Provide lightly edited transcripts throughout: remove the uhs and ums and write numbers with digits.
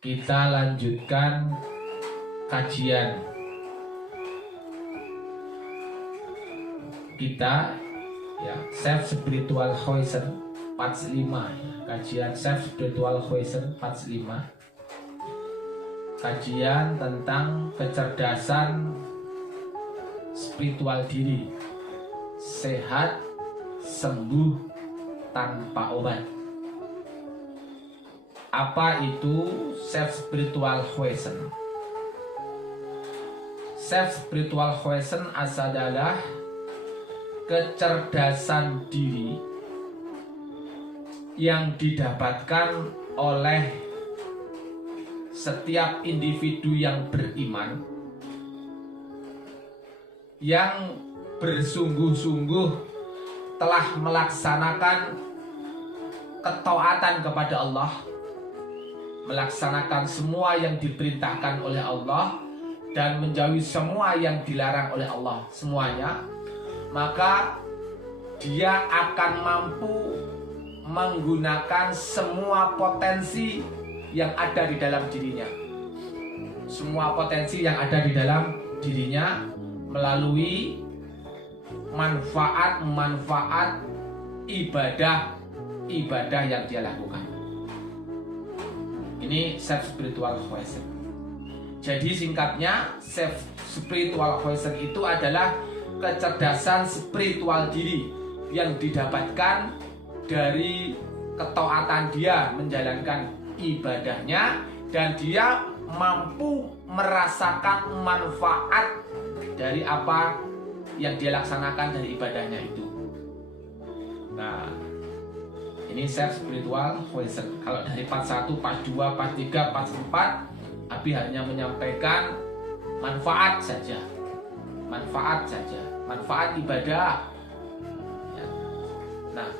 Kita lanjutkan kajian kita ya, Self Spiritual Horizon part 5 ya. Kajian Self Spiritual Horizon part 5. Kajian tentang kecerdasan spiritual diri, sehat sembuh tanpa obat. Apa itu Self Spiritual Horizon? Self Spiritual Horizon adalah kecerdasan diri yang didapatkan oleh setiap individu yang beriman, yang bersungguh-sungguh telah melaksanakan ketaatan kepada Allah, melaksanakan semua yang diperintahkan oleh Allah dan menjauhi semua yang dilarang oleh Allah semuanya, maka dia akan mampu menggunakan semua potensi yang ada di dalam dirinya. Semua potensi yang ada di dalam dirinya melalui manfaat-manfaat ibadah yang dia lakukan. Ini Self Spiritual Horizon. Jadi singkatnya, Self Spiritual Horizon itu adalah kecerdasan spiritual diri yang didapatkan dari ketaatan dia menjalankan ibadahnya, dan dia mampu merasakan manfaat dari apa yang dia laksanakan dari ibadahnya itu. Nah, ini Self Spiritual Horizon. Kalau dari part 1, part 2, part 3, part 4, Abi hanya menyampaikan manfaat saja. Manfaat ibadah. Ya. Nah,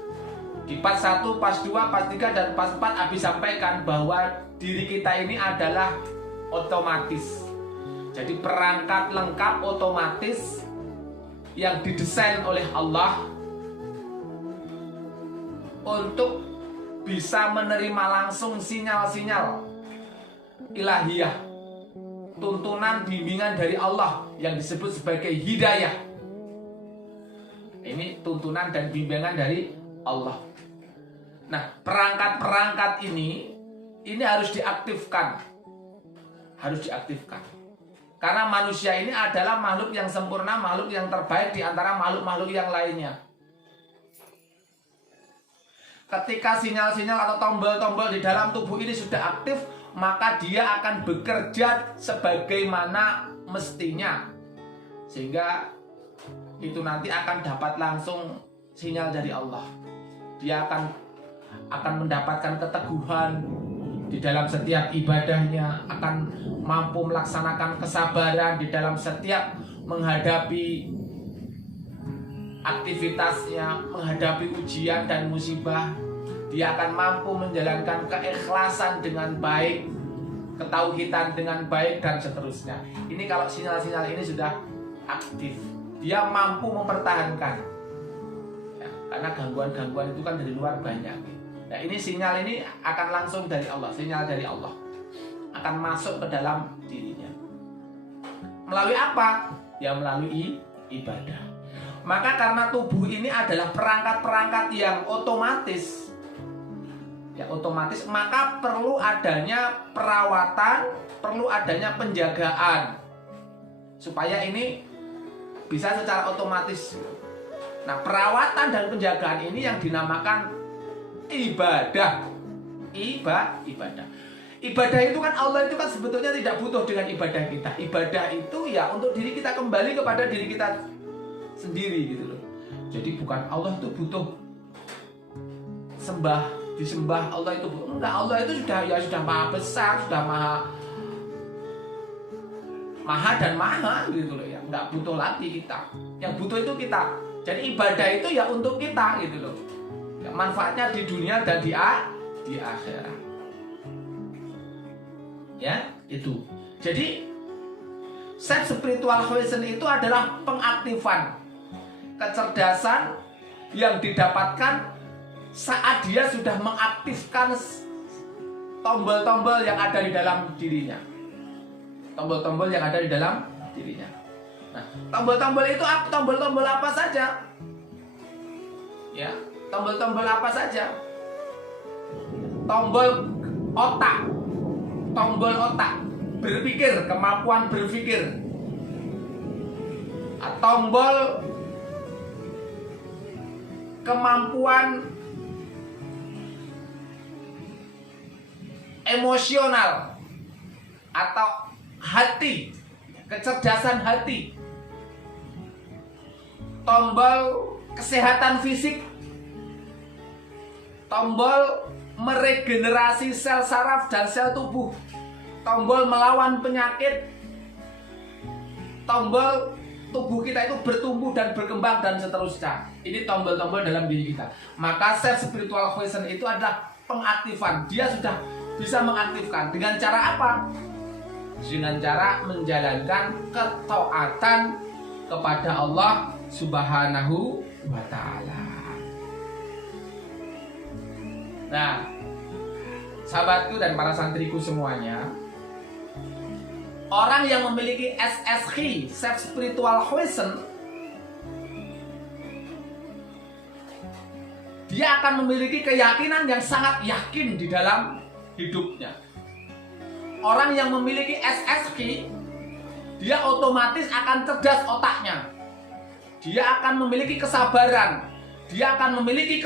di part 1, part 2, part 3, dan part 4 Abi sampaikan bahwa diri kita ini adalah otomatis. Jadi perangkat lengkap otomatis yang didesain oleh Allah untuk bisa menerima langsung sinyal-sinyal ilahiyah, tuntunan bimbingan dari Allah yang disebut sebagai hidayah. Ini tuntunan dan bimbingan dari Allah. Nah, perangkat-perangkat ini harus diaktifkan. Karena manusia ini adalah makhluk yang sempurna, makhluk yang terbaik di antara makhluk-makhluk yang lainnya. Ketika sinyal-sinyal atau tombol-tombol di dalam tubuh ini sudah aktif, maka dia akan bekerja sebagaimana mestinya, sehingga itu nanti akan dapat langsung sinyal dari Allah. Dia akan mendapatkan keteguhan di dalam setiap ibadahnya, akan mampu melaksanakan kesabaran di dalam setiap menghadapi aktivitasnya, menghadapi ujian dan musibah. Dia akan mampu menjalankan keikhlasan dengan baik, ketauhidan dengan baik, dan seterusnya. Ini kalau sinyal-sinyal ini sudah aktif, dia mampu mempertahankan ya, karena gangguan-gangguan itu kan dari luar banyak. Nah, ini sinyal ini akan langsung dari Allah, sinyal dari Allah akan masuk ke dalam dirinya. Melalui apa? Ya melalui ibadah. Maka karena tubuh ini adalah perangkat-perangkat yang otomatis, maka perlu adanya perawatan, perlu adanya penjagaan supaya ini bisa secara otomatis. Nah, perawatan dan penjagaan ini yang dinamakan ibadah. Ibadah itu kan, Allah itu kan sebetulnya tidak butuh dengan ibadah kita. Ibadah itu ya untuk diri kita, kembali kepada diri kita sendiri gitu loh. Jadi bukan Allah itu butuh disembah Allah itu enggak. Allah itu sudah maha besar, sudah maha dan maha gitu loh ya. Enggak butuh lagi kita. Yang butuh itu kita. Jadi ibadah itu ya untuk kita gitu loh. Ya, manfaatnya di dunia dan di akhirat. Ya, itu. Jadi Self Spiritual Horizon itu adalah pengaktifan kecerdasan yang didapatkan saat dia sudah mengaktifkan tombol-tombol yang ada di dalam dirinya. Tombol-tombol yang ada di dalam dirinya. Nah, tombol-tombol itu tombol-tombol apa saja? Ya, tombol-tombol apa saja? Tombol otak. Tombol otak, berpikir, kemampuan berpikir. Tombol kemampuan emosional atau hati, kecerdasan hati. Tombol kesehatan fisik. Tombol meregenerasi sel saraf dan sel tubuh. Tombol melawan penyakit. Tombol tubuh kita itu bertumbuh dan berkembang dan seterusnya. Ini tombol-tombol dalam diri kita. Maka self spiritual quotient itu adalah pengaktifan. Dia sudah bisa mengaktifkan. Dengan cara apa? Dengan cara menjalankan ketaatan kepada Allah Subhanahu wa ta'ala. Nah, sahabatku dan para santriku semuanya, orang yang memiliki SSQ, self spiritual quotient, dia akan memiliki keyakinan yang sangat yakin di dalam hidupnya. Orang yang memiliki SSQ, dia otomatis akan cerdas otaknya. Dia akan memiliki kesabaran, dia akan memiliki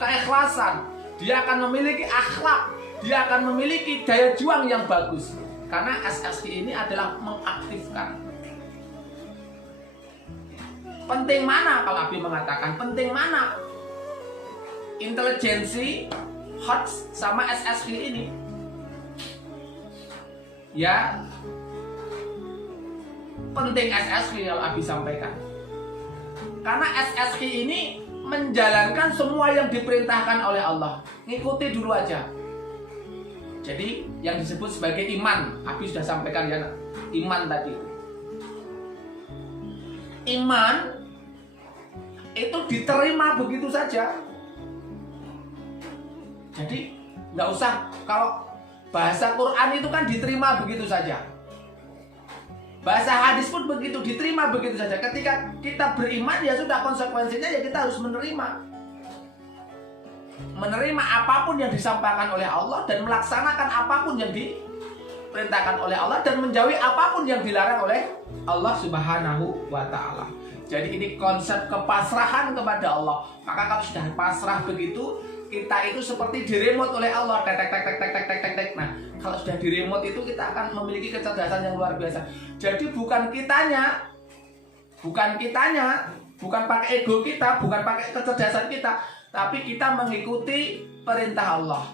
keikhlasan, dia akan memiliki akhlak, dia akan memiliki daya juang yang bagus. Karena SSQ ini adalah mengaktifkan. Penting mana, kalau Abi mengatakan penting mana intelijensi hot sama SSQ ini? Ya, penting SSQ yang Abi sampaikan. Karena SSQ ini menjalankan semua yang diperintahkan oleh Allah. Ngikuti dulu aja. Jadi yang disebut sebagai iman, Abi sudah sampaikan ya, iman tadi. Iman itu diterima begitu saja. Jadi nggak usah, kalau bahasa Quran itu kan diterima begitu saja. Bahasa hadis pun begitu, diterima begitu saja. Ketika kita beriman, ya sudah, konsekuensinya ya kita harus menerima. Menerima apapun yang disampaikan oleh Allah dan melaksanakan apapun yang diperintahkan oleh Allah dan menjauhi apapun yang dilarang oleh Allah Subhanahu wa ta'ala. Jadi ini konsep kepasrahan kepada Allah. Maka kalau sudah pasrah begitu, kita itu seperti diremot oleh Allah. Tek tek tek tek tek tek tek tek. Nah, kalau sudah diremot itu kita akan memiliki kecerdasan yang luar biasa. Jadi bukan kitanya, bukan pakai ego kita, bukan pakai kecerdasan kita, tapi kita mengikuti perintah Allah.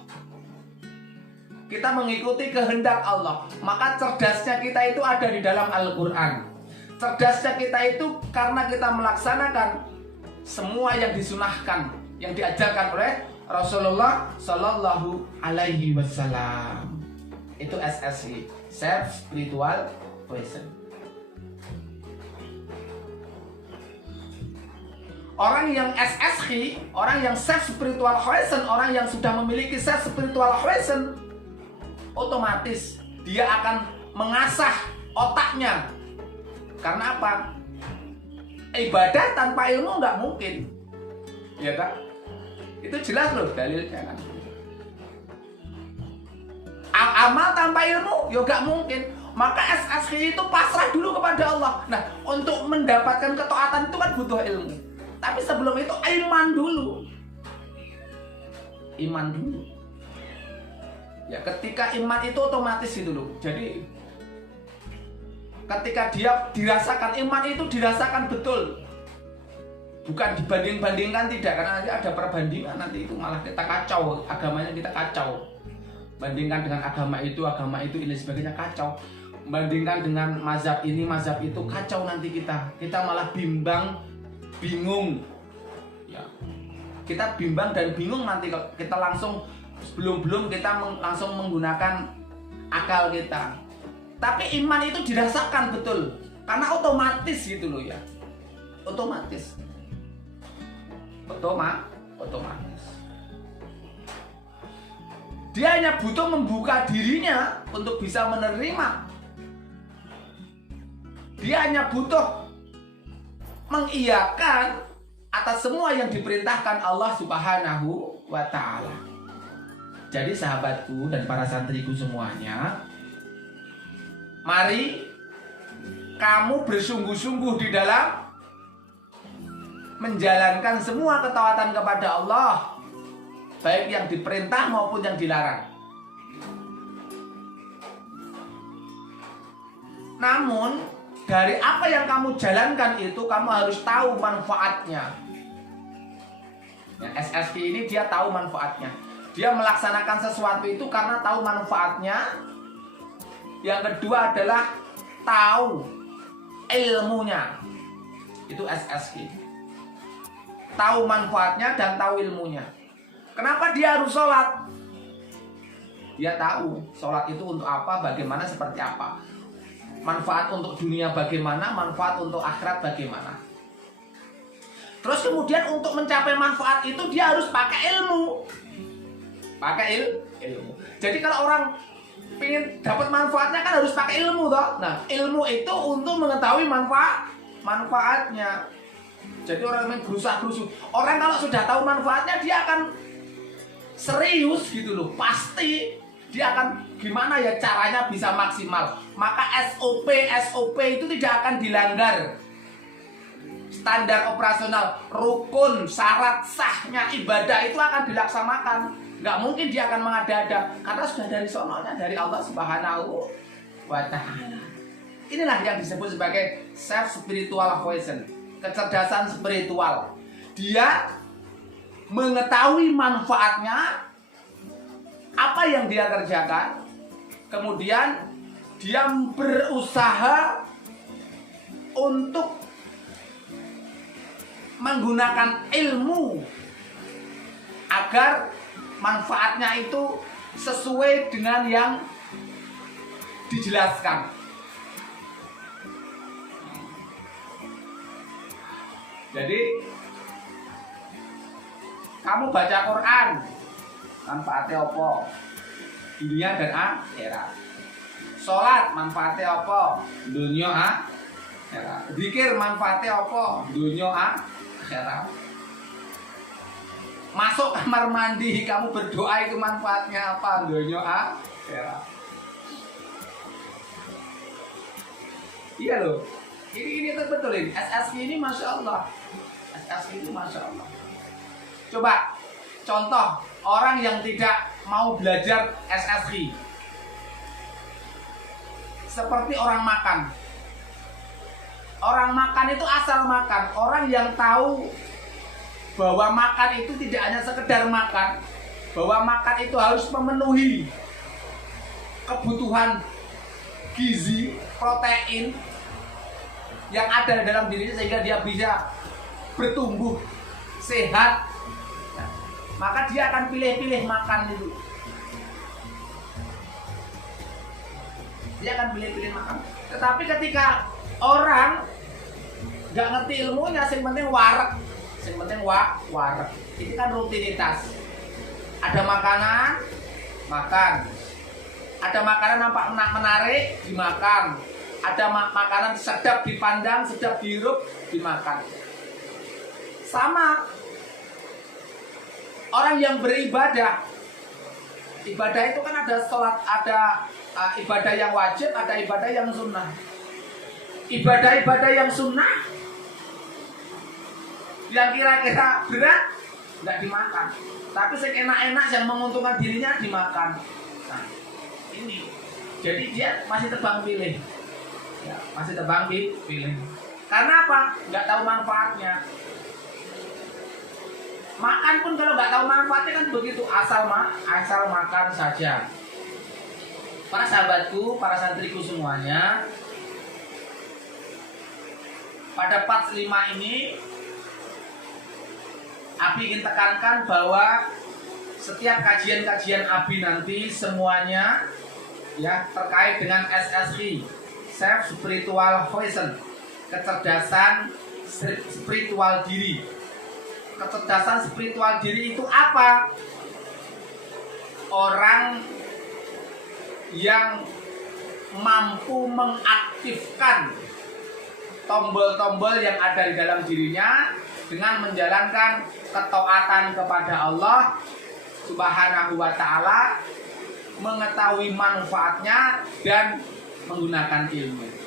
Kita mengikuti kehendak Allah. Maka cerdasnya kita itu ada di dalam Al-Quran. Cerdasnya kita itu karena kita melaksanakan semua yang disunahkan, yang diajarkan oleh Rasulullah Sallallahu Alaihi Wasallam. Itu SSQ, self spiritual quotient. Orang yang SSQ, orang yang self spiritual quotient, orang yang sudah memiliki self spiritual quotient, otomatis dia akan mengasah otaknya. Karena apa? Ibadah tanpa ilmu nggak mungkin, ya kan? Itu jelas loh dalilnya kan. Amal tanpa ilmu ya nggak mungkin. Maka SSQ itu pasrah dulu kepada Allah. Nah, untuk mendapatkan ketaatan itu kan butuh ilmu. Tapi sebelum itu iman dulu. Iman dulu. Ya, ketika iman itu otomatis itu loh. Jadi ketika dia dirasakan, iman itu dirasakan betul. Bukan dibanding-bandingkan, tidak. Karena nanti ada perbandingan, nanti itu malah kita kacau. Agamanya kita kacau. Bandingkan dengan agama itu ini sebagainya, kacau. Bandingkan dengan mazhab ini, mazhab itu, kacau nanti kita. Kita malah bingung. Ya. Kita bimbang dan bingung nanti kalau kita langsung belum kita langsung menggunakan akal kita. Tapi iman itu dirasakan betul. Karena otomatis gitu loh ya. Otomatis. Dia hanya butuh membuka dirinya untuk bisa menerima. Dia hanya butuh mengiyakan atas semua yang diperintahkan Allah Subhanahu wa Ta'ala. Jadi sahabatku dan para santriku semuanya, mari kamu bersungguh-sungguh di dalam menjalankan semua ketaatan kepada Allah, baik yang diperintah maupun yang dilarang. Namun dari apa yang kamu jalankan itu kamu harus tahu manfaatnya. Ya, SSI ini dia tahu manfaatnya. Dia melaksanakan sesuatu itu karena tahu manfaatnya. Yang kedua adalah tahu ilmunya. Itu SSI. Tahu manfaatnya dan tahu ilmunya. Kenapa dia harus sholat? Dia tahu sholat itu untuk apa, bagaimana, seperti apa. Manfaat untuk dunia bagaimana, manfaat untuk akhirat bagaimana. Terus kemudian untuk mencapai manfaat itu dia harus pakai ilmu. Pakai ilmu. Jadi kalau orang ingin dapat manfaatnya kan harus pakai ilmu toh. Nah, ilmu itu untuk mengetahui manfaatnya. Jadi orang yang berusaha-berusaha. Orang kalau sudah tahu manfaatnya dia akan serius gitu loh. Pasti dia akan gimana ya caranya bisa maksimal. Maka SOP itu tidak akan dilanggar. Standar operasional, rukun, syarat sahnya ibadah itu akan dilaksanakan. Nggak mungkin dia akan mengada-ada karena sudah dari sononya dari Allah Subhanahu wa Ta'ala. Inilah yang disebut sebagai self spiritual quotient, kecerdasan spiritual. Dia mengetahui manfaatnya apa yang dia kerjakan, kemudian dia berusaha untuk menggunakan ilmu agar manfaatnya itu sesuai dengan yang dijelaskan. Jadi kamu baca Quran, manfaatnya apa? Dunia dan akhirat. Sholat manfaatnya apa? Dunia akhirat. Zikir manfaatnya apa? Dunia akhirat. Masuk kamar mandi kamu berdoa itu manfaatnya apa? Dunia akhirat. Iya loh. Ini betul ini. SSI ini Masya Allah. SSI ini Masya Allah. Coba contoh orang yang tidak mau belajar SSI. Seperti orang makan. Orang makan itu asal makan. Orang yang tahu bahwa makan itu tidak hanya sekedar makan, bahwa makan itu harus memenuhi kebutuhan gizi, protein yang ada dalam dirinya sehingga dia bisa bertumbuh sehat, maka dia akan pilih-pilih makan itu. Dia akan pilih-pilih makan. Tetapi ketika orang nggak ngerti ilmunya, yang penting wareg, yang penting wareg. Ini kan rutinitas. Ada makanan, makan. Ada makanan nampak menarik, dimakan. Ada makanan sedap dipandang, sedap dihirup, dimakan. Sama orang yang beribadah. Ibadah itu kan ada sholat, ada ibadah yang wajib, ada ibadah yang sunnah. Ibadah-ibadah yang sunnah yang kira-kira berat nggak dimakan, tapi yang enak-enak yang menguntungkan dirinya dimakan. Nah, ini jadi dia masih tebang pilih, ya, masih tebang pilih. Karena apa? Nggak tahu manfaatnya. Makan pun kalau nggak tahu manfaatnya kan begitu, asal makan saja. Para sahabatku, para santriku semuanya, pada part 5 ini Abi ingin tekankan bahwa setiap kajian-kajian Abi nanti semuanya ya terkait dengan SSI, self spiritual quotient, kecerdasan spiritual diri. Kecerdasan spiritual diri itu apa? orang yang mampu mengaktifkan tombol-tombol yang ada di dalam dirinya dengan menjalankan ketaatan kepada Allah Subhanahu wa ta'ala, mengetahui manfaatnya dan menggunakan ilmu.